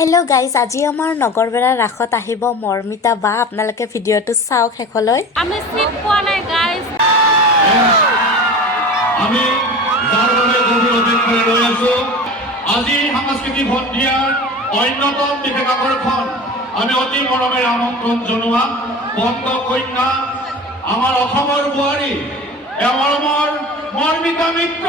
Hello' guys, আজি আমাৰ নগৰবেৰা ৰাসত আহিব মৰ্মিতা বা। আপোনালোকে ভিডিঅ'টো চাওক শেষলৈ। আমি চিট পোৱা নাই গাইজ। আমি যাৰ বাবে গভীৰ অপেক্ষাৰে ৰৈ আছো। আজি সাংস্কৃতিক সন্ধিয়াৰ অন্যতম বিশেষ আকৰ্ষণ আমি অতি মৰমেৰে আমন্ত্ৰণ জনোৱা বংগ কন্যা আমাৰ অসমৰ বোৱাৰী মৰমৰ মৰ্মিতা মিত্ৰ।